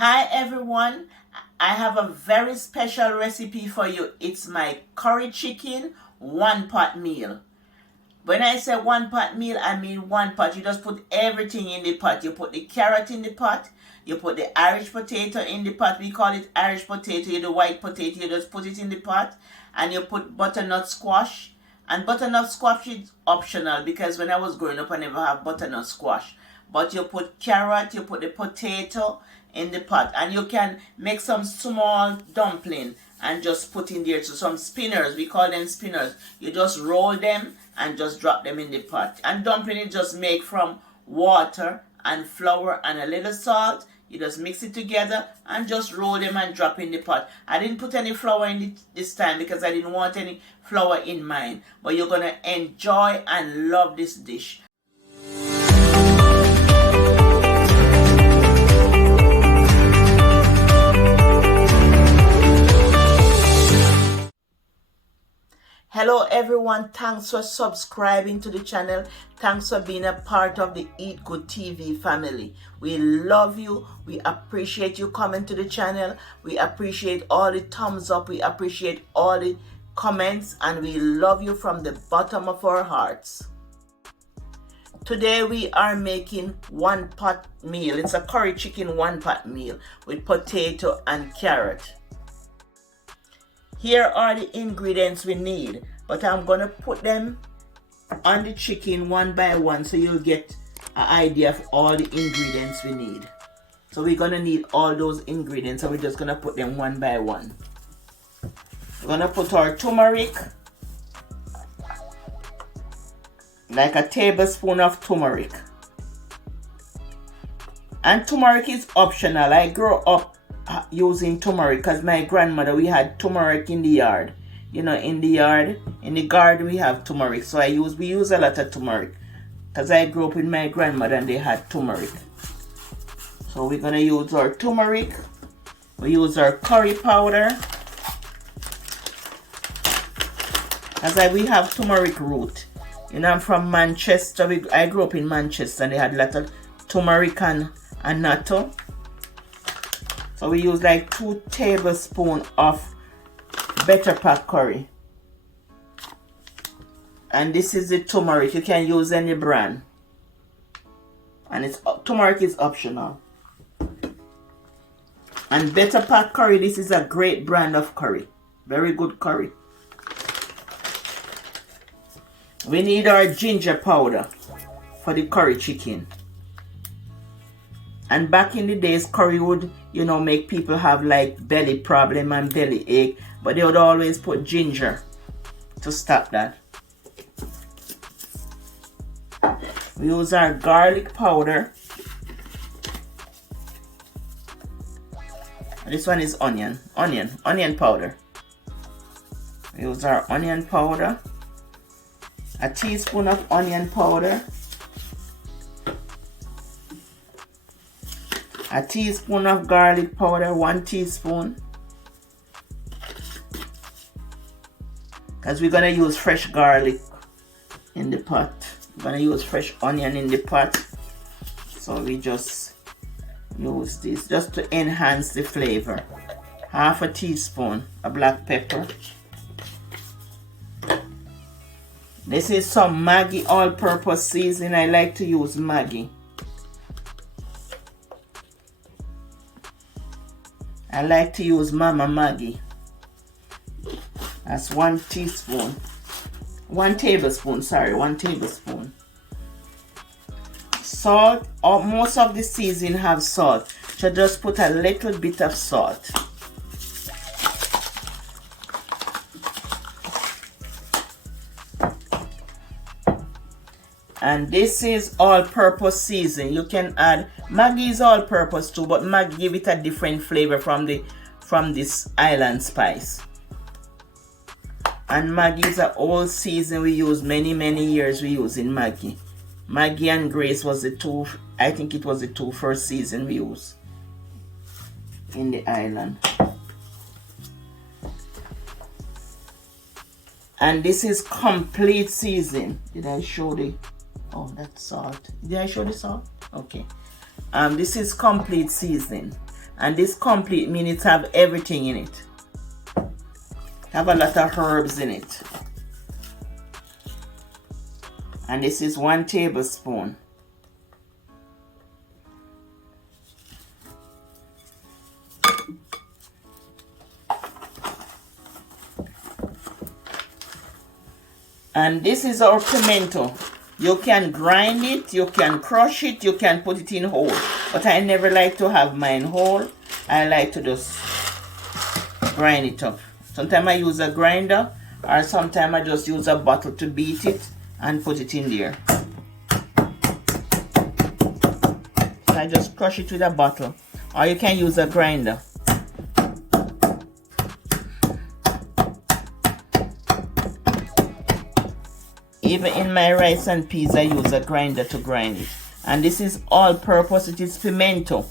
Hi everyone, I have a very special recipe for you. It's my curry chicken one pot meal. When I say one pot meal, I mean one pot. You just put everything in the pot. You put the carrot in the pot. You put the Irish potato in the pot. We call it Irish potato. The white potato, you just put it in the pot. And you put butternut squash. And butternut squash is optional because when I was growing up, I never have butternut squash. But you put carrot, you put the potato in the pot. And you can make some small dumpling and just put in there. So some spinners, we call them spinners. You just roll them and just drop them in the pot. And dumpling is just made from water and flour and a little salt. You just mix it together and just roll them and drop in the pot. I didn't put any flour in it this time because I didn't want any flour in mine. But you're going to enjoy and love this dish. Hello everyone, thanks for subscribing to the channel. Thanks for being a part of the Eat Good TV family. We love you. We appreciate you coming to the channel. We appreciate all the thumbs up. We appreciate all the comments, and we love you from the bottom of our hearts. Today we are making one pot meal. It's a curry chicken one pot meal with potato and carrot. Here are the ingredients we need, but I'm going to put them on the chicken one by one so you'll get an idea of all the ingredients we need. So we're going to need all those ingredients, and we're just going to put them one by one. We're going to put our turmeric, like a tablespoon of turmeric. And turmeric is optional. I grew up using turmeric because my grandmother, we had turmeric in the yard. You know, in the yard, in the garden we have turmeric. So we use a lot of turmeric because I grew up with my grandmother and they had turmeric. So we're going to use our turmeric. We use our curry powder. As we have turmeric root. You know, I'm from Manchester. I grew up in Manchester and they had a lot of turmeric and natto. So we use like 2 tablespoons of better pack curry. And this is the turmeric. You can use any brand. And turmeric is optional. And better pack curry, this is a great brand of curry. Very good curry. We need our ginger powder for the curry chicken. And back in the days, curry would, you know, make people have like belly problem and belly ache. But they would always put ginger to stop that. We use our garlic powder. And this one is onion powder. We use our onion powder. A teaspoon of onion powder. A teaspoon of garlic powder, 1 teaspoon. Because we're going to use fresh garlic in the pot. We're going to use fresh onion in the pot. So we just use this just to enhance the flavor. Half a teaspoon of black pepper. This is some Maggie all-purpose seasoning. I like to use Maggie. I like to use Mama Maggie. That's 1 teaspoon. 1 tablespoon, sorry, 1 tablespoon. Salt, most of the seasoning have salt. So just put a little bit of salt. And this is all-purpose seasoning. You can add, Maggie is all-purpose too, but Maggie give it a different flavor from this island spice. And Maggie is an old season we use, many years we use in Maggie. Maggie and Grace was the 2, I think it was the 2 first season we used in the island. And this is complete season. Did I show the, oh, that's salt. Did I show the salt? Okay. This is complete seasoning. And this complete means it have everything in it. Have a lot of herbs in it. And this is 1 tablespoon. And this is our pimento. You can grind it, you can crush it, you can put it in whole. But I never like to have mine whole. I like to just grind it up. Sometimes I use a grinder, or sometimes I just use a bottle to beat it and put it in there. So I just crush it with a bottle, or you can use a grinder. Even in my rice and peas, I use a grinder to grind it. And this is all purpose, it is pimento.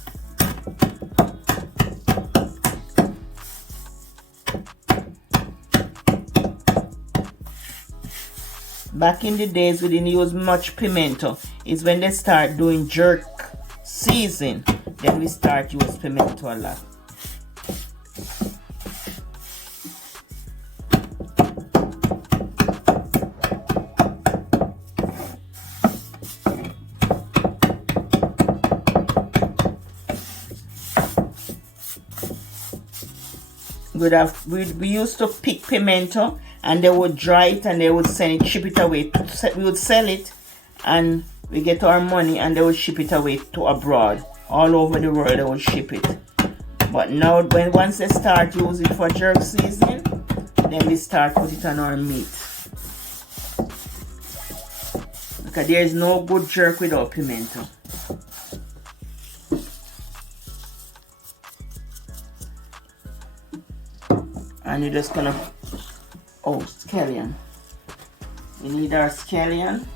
Back in the days, we didn't use much pimento. It's when they start doing jerk season, then we start use pimento a lot. We used to pick pimento, and they would dry it and they would send it, ship it away. We would sell it and we get our money, and they would ship it away to abroad. All over the world they would ship it. But now once they start using it for jerk seasoning, then we start put it on our meat. Because there is no good jerk without pimento. And you're just gonna, scallion. We need our scallion,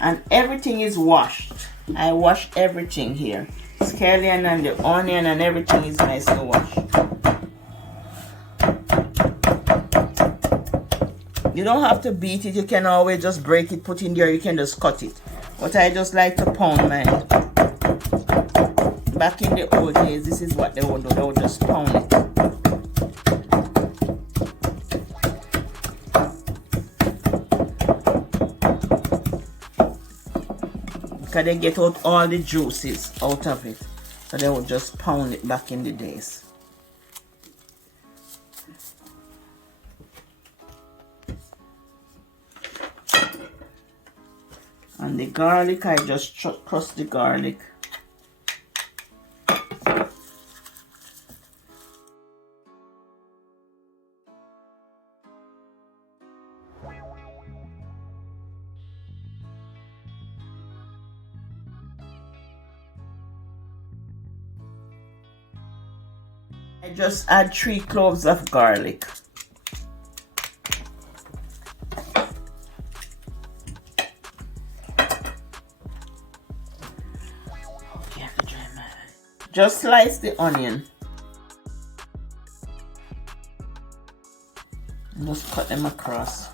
and everything is washed. I wash everything here. Scallion and the onion and everything is nicely washed. You don't have to beat it. You can always just break it, put in there. You can just cut it. But I just like to pound mine. Back in the old days, this is what they would do. They would just pound it. Because they get out all the juices out of it. So they would just pound it back in the days. And the garlic, I just crust the garlic. I just add 3 cloves of garlic. Okay, I have to dry my eye. Just slice the onion. And just cut them across.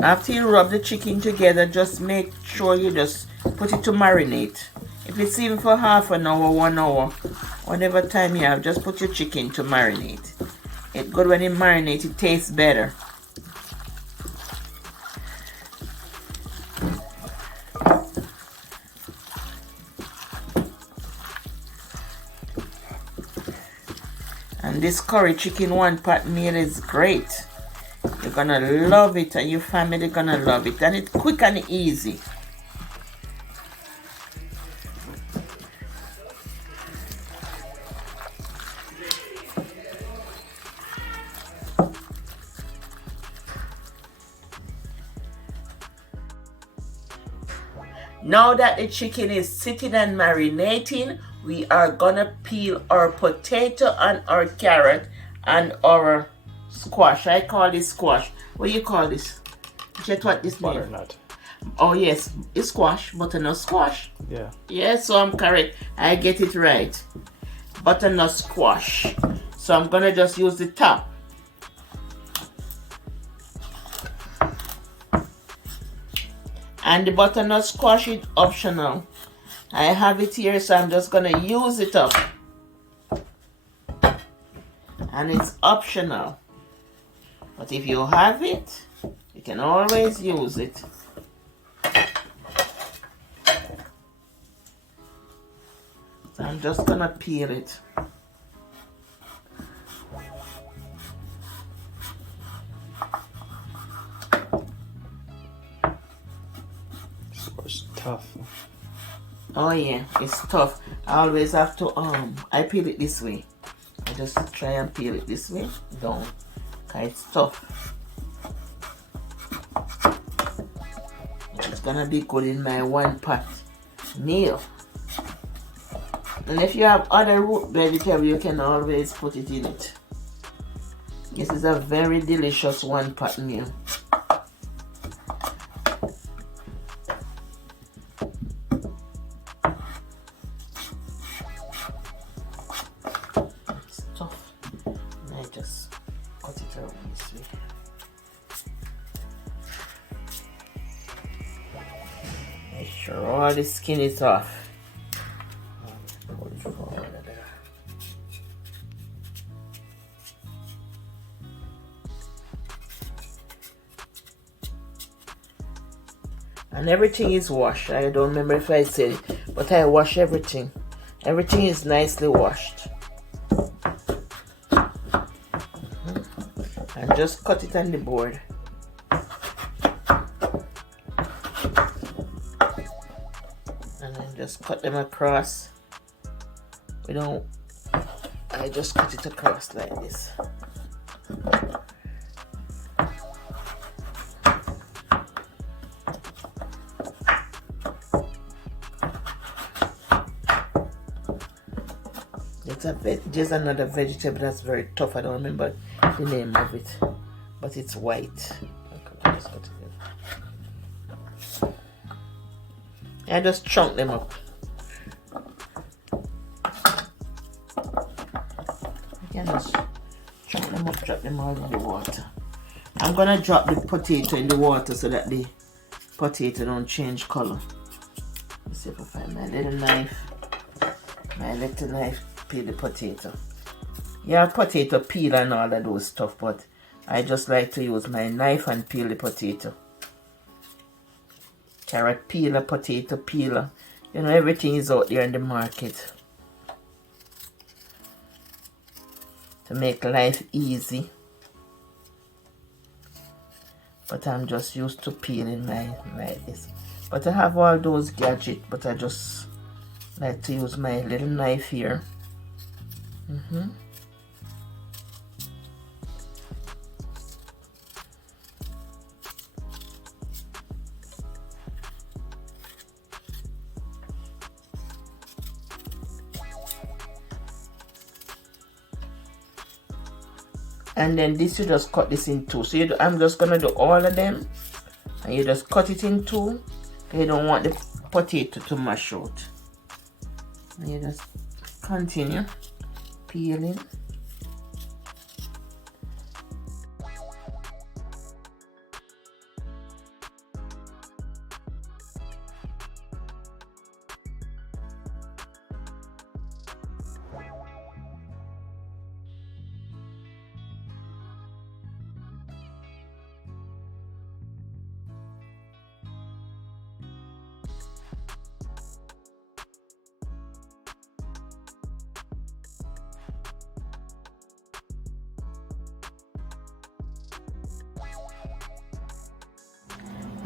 After you rub the chicken together, just make sure you just put it to marinate. If it's even for half an hour, 1 hour, whatever time you have, just put your chicken to marinate. It's good when it marinates, it tastes better. And this curry chicken 1-pot meal is great. You're gonna love it, and your family gonna love it, and it's quick and easy. Now that the chicken is sitting and marinating, we are gonna peel our potato and our carrot and our squash. I call it squash. what you call this? Get what this name? Butternut. Oh yes, it's squash, butternut squash. Yeah. Yes, so I'm correct. I get it right. Butternut squash. So I'm gonna just use the top. And the butternut squash is optional. I have it here, so I'm just gonna use it up. And it's optional. But if you have it, you can always use it. So I'm just gonna peel it. It's tough. Oh yeah, it's tough. I always have to I peel it this way. I just try and peel it this way down. Cause it's tough. It's gonna be good in my one pot meal. And if you have other root vegetable, you can always put it in it. This is a very delicious one pot meal. It's tough. And I just cut it out this way. Make sure all the skin is off. And everything is washed. I don't remember if I said it, but I wash everything. Everything is nicely washed. And just cut it on the board. And then just cut them across. I just cut it across like this. There's another vegetable that's very tough. I don't remember the name of it, but it's white. I just chunk them up. I can just chunk them up, drop them all in the water. I'm gonna drop the potato in the water so that the potato don't change color. Let's see if I find my little knife. Peel the potato. Yeah, potato peel and all of those stuff, but I just like to use my knife and peel the potato. Carrot peeler, potato peeler. You know, everything is out there in the market to make life easy. But I'm just used to peeling like this. But I have all those gadgets, but I just like to use my little knife here. And then this, you just cut this in two. So I'm just gonna do all of them, and you just cut it in two. You don't want the potato to mash out. And you just continue peeling.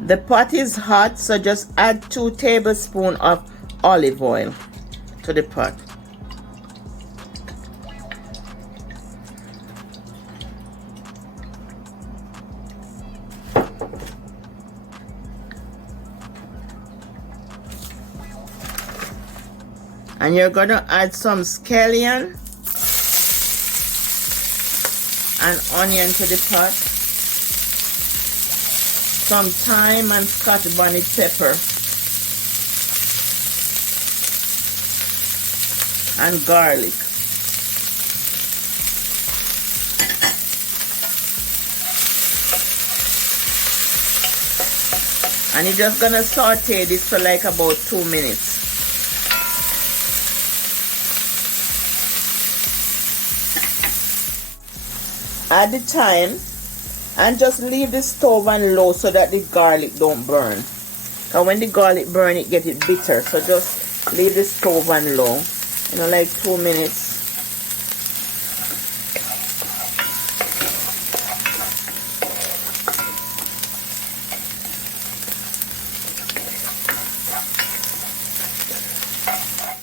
The pot is hot, so just add 2 tablespoons of olive oil to the pot. And you're going to add some scallion and onion to the pot. some thyme and Scotch bonnet pepper and garlic. And you're just gonna saute this for like about 2 minutes. Add the thyme and just leave the stove on low so that the garlic don't burn. And when the garlic burn, it gets it bitter. So just leave the stove on low, you know, like 2 minutes.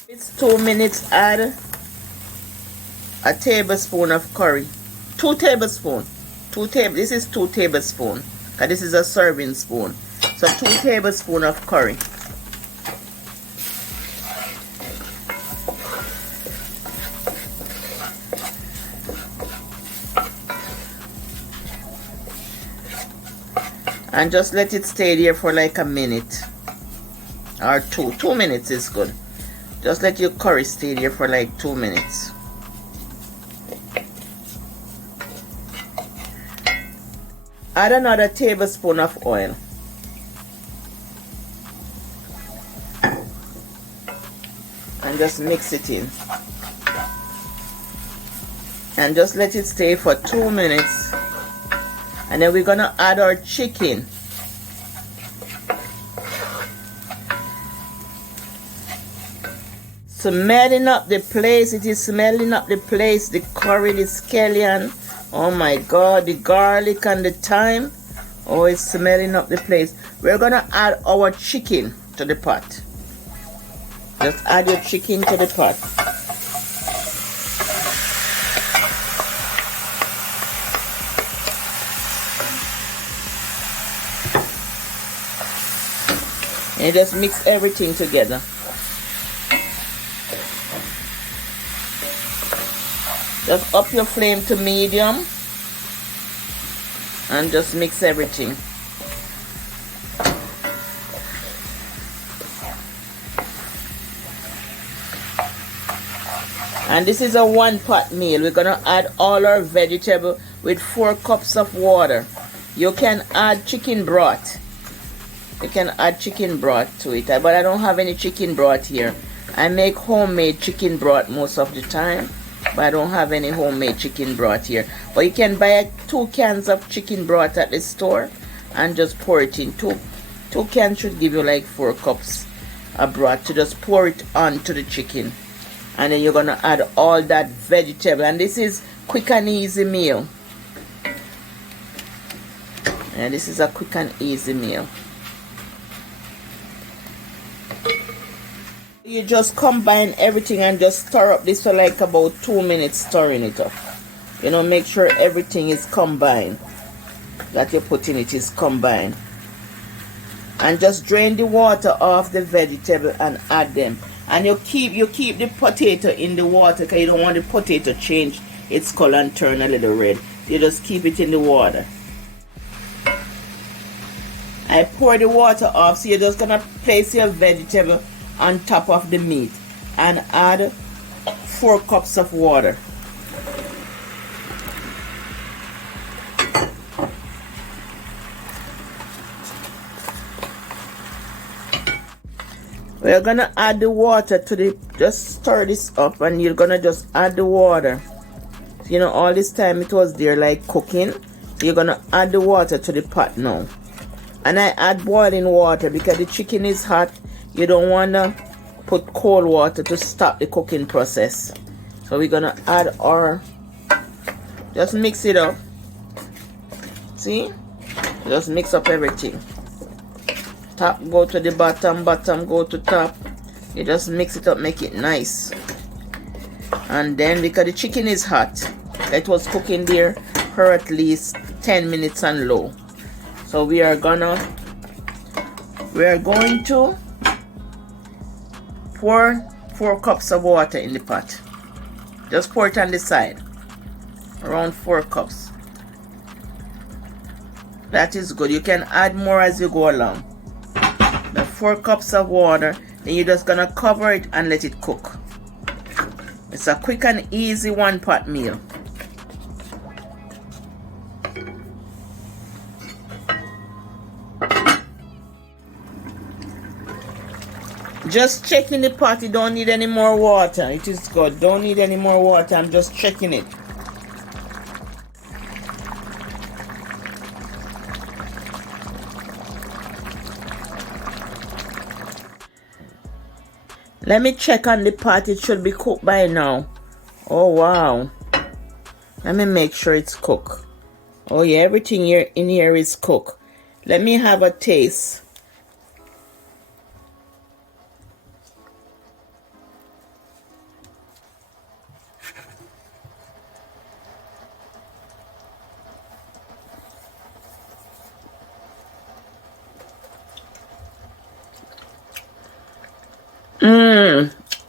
It's 2 minutes. Add a tablespoon of curry. 2 tablespoons. This is 2 tablespoons. Because this is a serving spoon. So 2 tablespoons of curry. And just let it stay there for like a minute or 2. 2 minutes is good. Just let your curry stay there for like 2 minutes. Add another tablespoon of oil. And just mix it in. And just let it stay for 2 minutes. And then we're gonna add our chicken. Smelling up the place. It is smelling up the place. The curry, the scallion. Oh my God, the garlic and the thyme. Oh, it's smelling up the place. We're gonna add our chicken to the pot. Just add your chicken to the pot. And just mix everything together. Just up your flame to medium and just mix everything. And this is a 1-pot meal. We're gonna add all our vegetable with 4 cups of water. You can add chicken broth. You can add chicken broth to it, but I don't have any chicken broth here. I make homemade chicken broth most of the time. But I don't have any homemade chicken broth here. But you can buy 2 cans of chicken broth at the store and just pour it in. Two cans should give you like 4 cups of broth to just pour it onto the chicken. And then you're gonna add all that vegetable. And this is quick and easy meal. And this is a quick and easy meal. You just combine everything and just stir up this for like about 2 minutes, stirring it up. You know, make sure everything is combined. That you put in it is combined. And just drain the water off the vegetable and add them. And you keep the potato in the water because you don't want the potato to change its color and turn a little red. You just keep it in the water. I pour the water off, so you're just gonna place your vegetable on top of the meat and add 4 cups of water. We're gonna add the water to the, just stir this up and you're gonna just add the water. You know, all this time it was there like cooking. You're gonna add the water to the pot now. And I add boiling water because the chicken is hot. You don't want to put cold water to stop the cooking process. So we're going to add our, just mix it up. See? Just mix up everything. Top go to the bottom, bottom go to top. You just mix it up, make it nice. And then because the chicken is hot, it was cooking there for at least 10 minutes on low. So we are going to pour 4 cups of water in the pot. Just pour it on the side. Around 4 cups. That is good. You can add more as you go along. The 4 cups of water, then you're just gonna cover it and let it cook. It's a quick and easy 1-pot meal. Just checking the pot. You don't need any more water. It is good. Don't need any more water. I'm just checking it. Let me check on the pot. It should be cooked by now. Oh wow. Let me make sure it's cooked. Oh yeah, everything here in here is cooked. Let me have a taste.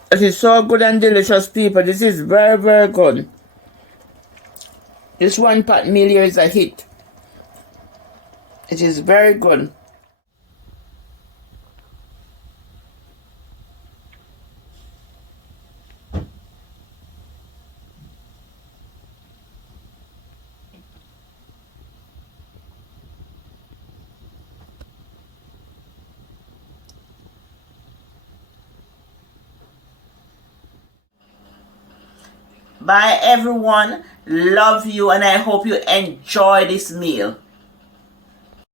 It is so good and delicious, people. This is very, very good. This 1-pot meal here is a hit. It is very good. Bye everyone. Love you and I hope you enjoy this meal.